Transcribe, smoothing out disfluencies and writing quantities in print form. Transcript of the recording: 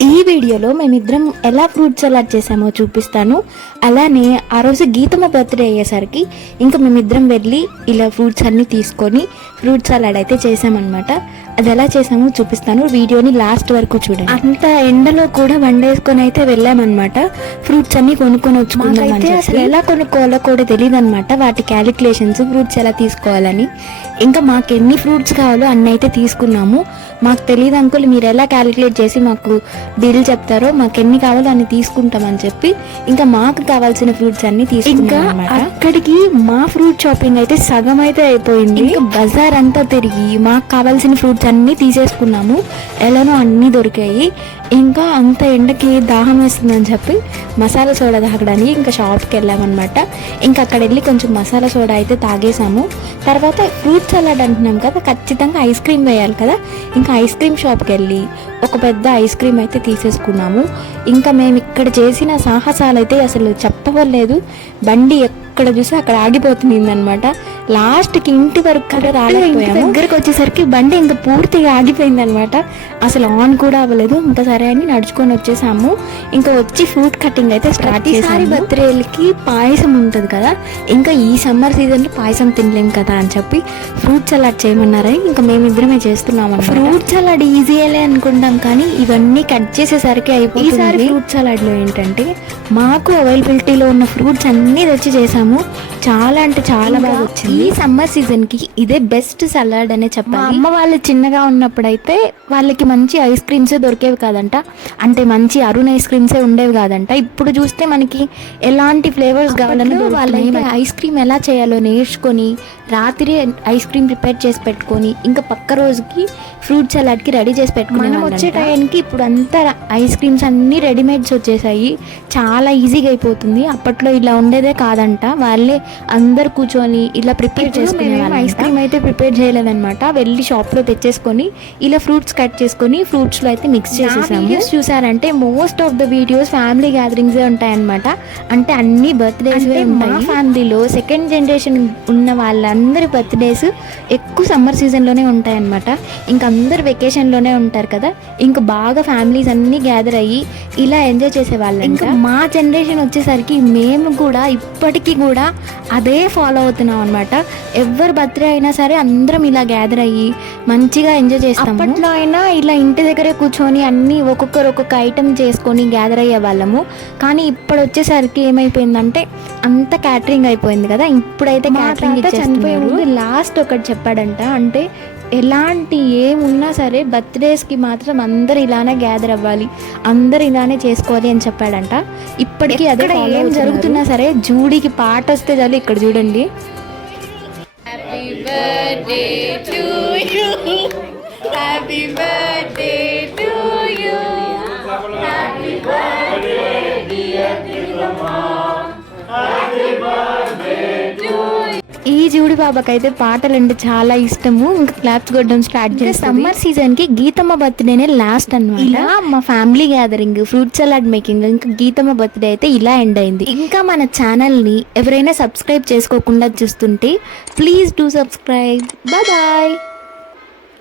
ఈ వీడియోలో మేమిద్దరం ఎలా ఫ్రూట్ సలాడ్ చేసామో చూపిస్తాను. అలానే ఆ రోజు గీతమ్మ బర్త్డే అయ్యేసరికి ఇంకా మేమిద్దరం వెళ్ళి ఇలా ఫ్రూట్స్ అన్నీ తీసుకొని ఫ్రూట్ సలాడ్ అయితే చేసామన్నమాట. అది ఎలా చేసామో చూపిస్తాను, వీడియోని లాస్ట్ వరకు చూడండి. అంత ఎండలో కూడా వండేసుకొని అయితే వెళ్ళామన్నమాట. ఫ్రూట్స్ అన్ని కొనుక్కొని వచ్చుకున్నామైతే అసలు ఎలా కొనుక్కోవాలో కూడా తెలియదు అనమాట. వాటి క్యాలిక్యులేషన్స్, ఫ్రూట్స్ ఎలా తీసుకోవాలని. ఇంకా మాకు ఎన్ని ఫ్రూట్స్ కావాలో అన్ని అయితే తీసుకున్నాము. మాకు తెలియదు అంకుల్, మీరు ఎలా క్యాలిక్యులేట్ చేసి మాకు బిల్ చెప్తారో, మాకు ఎన్ని కావాలో అన్ని తీసుకుంటామని చెప్పి ఇంకా మాకు కావాల్సిన ఫ్రూట్స్ అన్ని తీసుకున్నాం. అక్కడికి మా ఫ్రూట్ షాపింగ్ అయితే సగం అయితే అయిపోయింది. ఇంకా బజార్ అంతా తిరిగి మాకు కావాల్సిన ఫ్రూట్స్ అన్ని తీసేసుకున్నాము. ఎలానో అన్ని దొరికాయి. ఇంకా అంత ఎండకి దాహం వేస్తుందని చెప్పి మసాలా సోడా తాగడానికి ఇంకా షాప్కి వెళ్ళామన్నమాట. ఇంకా అక్కడ వెళ్ళి కొంచెం మసాలా సోడా అయితే తాగేసాము. తర్వాత ఫ్రూట్ సలాడ్ అంటున్నాం కదా, ఖచ్చితంగా ఐస్ క్రీమ్ వేయాలి కదా. ఇంకా ఐస్ క్రీమ్ షాప్కి వెళ్ళి ఒక పెద్ద ఐస్ క్రీమ్ అయితే తీసేసుకున్నాము. ఇంకా మేము ఇక్కడ చేసిన సాహసాలు అయితే అసలు చెప్పవలేదు. బండి ఎక్కడ చూసి అక్కడ ఆగిపోతుంది అనమాట. లాస్ట్కి ఇంటి వరకు కూడా రాలేకపోయాము. దగ్గరకు వచ్చేసరికి బండి ఇంకా పూర్తిగా ఆగిపోయింది అనమాట. అసలు ఆన్ కూడా అవ్వలేదు. ఇంకా సరే అని నడుచుకొని వచ్చేసాము. ఇంకా వచ్చి ఫ్రూట్ కటింగ్ అయితే స్టార్ట్ చేసాము. బర్త్డేలకి పాయసం ఉంటుంది కదా, ఇంకా ఈ సమ్మర్ సీజన్లో పాయసం తినలేం కదా అని చెప్పి ఫ్రూట్ సలాడ్ చేయమన్నారా. ఇంకా మేమిద్దరమే చేస్తున్నాము. ఫ్రూట్ సలాడ్ ఈజీయే అనుకుంటాం, కానీ ఇవన్నీ కట్ చేసేసరికి అయిపోయింది. ఈసారి ఫ్రూట్ సలాడ్లో ఏంటంటే మాకు అవైలబిలిటీలో ఉన్న ఫ్రూట్స్ అన్నీ తెచ్చి చేసాము. చాలా అంటే చాలా బాగా వచ్చింది. ఈ సమ్మర్ సీజన్కి ఇదే బెస్ట్ సలాడ్ అనే చెప్పాలి. అమ్మ వాళ్ళు చిన్నగా ఉన్నప్పుడైతే వాళ్ళకి మంచి ఐస్ క్రీమ్సే దొరికేవి కాదంట. అంటే మంచి అరుణ్ ఐస్ క్రీమ్సే ఉండేవి కాదంట. ఇప్పుడు చూస్తే మనకి ఎలాంటి ఫ్లేవర్స్ కావాలన్నా వాళ్ళైతే ఐస్ క్రీమ్ ఎలా చేయాలో నేర్చుకొని రాత్రి ఐస్ క్రీమ్ ప్రిపేర్ చేసి పెట్టుకొని ఇంకా పక్క రోజుకి ఫ్రూట్ సలాడ్కి రెడీ చేసి పెట్టుకుని మనం వచ్చే టైంకి ఇప్పుడు అంతా ఐస్ క్రీమ్స్ అన్నీ రెడీమేడ్స్ వచ్చేసాయి. చాలా ఈజీగా అయిపోతుంది. అప్పట్లో ఇలా ఉండేదే కాదంట. వాళ్ళే అందరు కూర్చొని ఇలా ప్రిపేర్ చేసుకునే ఐస్ క్రీమ్ అయితే ప్రిపేర్ చేయలేదన్నమాట. వెళ్ళి షాప్లో తెచ్చేసుకొని ఇలా ఫ్రూట్స్ కట్ చేసుకొని ఫ్రూట్స్లో అయితే మిక్స్ చేసేసాము. చూసారంటే most of the videos family గ్యాదరింగ్సే ఉంటాయన్నమాట. అంటే అన్ని బర్త్డేస్ ఉంటాయి. ఫ్యామిలీలో సెకండ్ జనరేషన్ ఉన్న వాళ్ళందరి బర్త్డేస్ ఎక్కువ సమ్మర్ సీజన్లోనే ఉంటాయన్నమాట. ఇంకా అందరు వెకేషన్లోనే ఉంటారు కదా, ఇంకా బాగా ఫ్యామిలీస్ అన్నీ గ్యాదర్ అయ్యి ఇలా ఎంజాయ్ చేసేవాళ్ళం. ఇంకా మా జనరేషన్ వచ్చేసరికి మేము కూడా ఇప్పటికీ కూడా అదే ఫాలో అవుతున్నాం అనమాట. ఎవరి బర్త్డే అయినా సరే అందరం ఇలా గ్యాదర్ అయ్యి మంచిగా ఎంజాయ్ చేస్తాం. అప్పట్లో అయినా ఇలా ఇంటి దగ్గరే కూర్చొని అన్నీ ఒక్కొక్కరు ఒక్కొక్క ఐటమ్ చేసుకొని గ్యాదర్ అయ్యే వాళ్ళము. కానీ ఇప్పుడు వచ్చేసరికి ఏమైపోయిందంటే అంత క్యాటరింగ్ అయిపోయింది కదా. ఇప్పుడైతే క్యాటరింగ్ చనిపోయే ముందు లాస్ట్ ఒకటి చెప్పాడంట, అంటే ఎలాంటి ఏమున్నా సరే బర్త్డేస్కి మాత్రం అందరు ఇలానే గ్యాదర్ అవ్వాలి, అందరు ఇలానే చేసుకోవాలి అని చెప్పాడంట. ఇప్పటికీ అదే ఏం జరుగుతున్నా సరే జూడీకి పాట వస్తే చాలు. ఇక్కడ చూడండి. Happy birthday to you, happy birthday to you, happy birthday dear Geetamma, happy birthday to you. ఈ జూడి బాబాకైతే పాటలు అంటే చాలా ఇష్టము. ఇంకా క్లాప్స్ కొట్టడం స్టార్ట్ చేస్తాం. సమ్మర్ సీజన్ కి గీతమ్మ బర్త్డేనే లాస్ట్ అన్నమాట. ఇలా మా family gathering, fruit salad making, ఇంకా గీతమ్మ బర్త్డే అయితే ఇలా ఎండ్ అయింది. ఇంకా మన ఛానల్ ని ఎవరైనా సబ్స్క్రైబ్ చేసుకోకుండా చూస్తుంటే please do subscribe. Bye bye.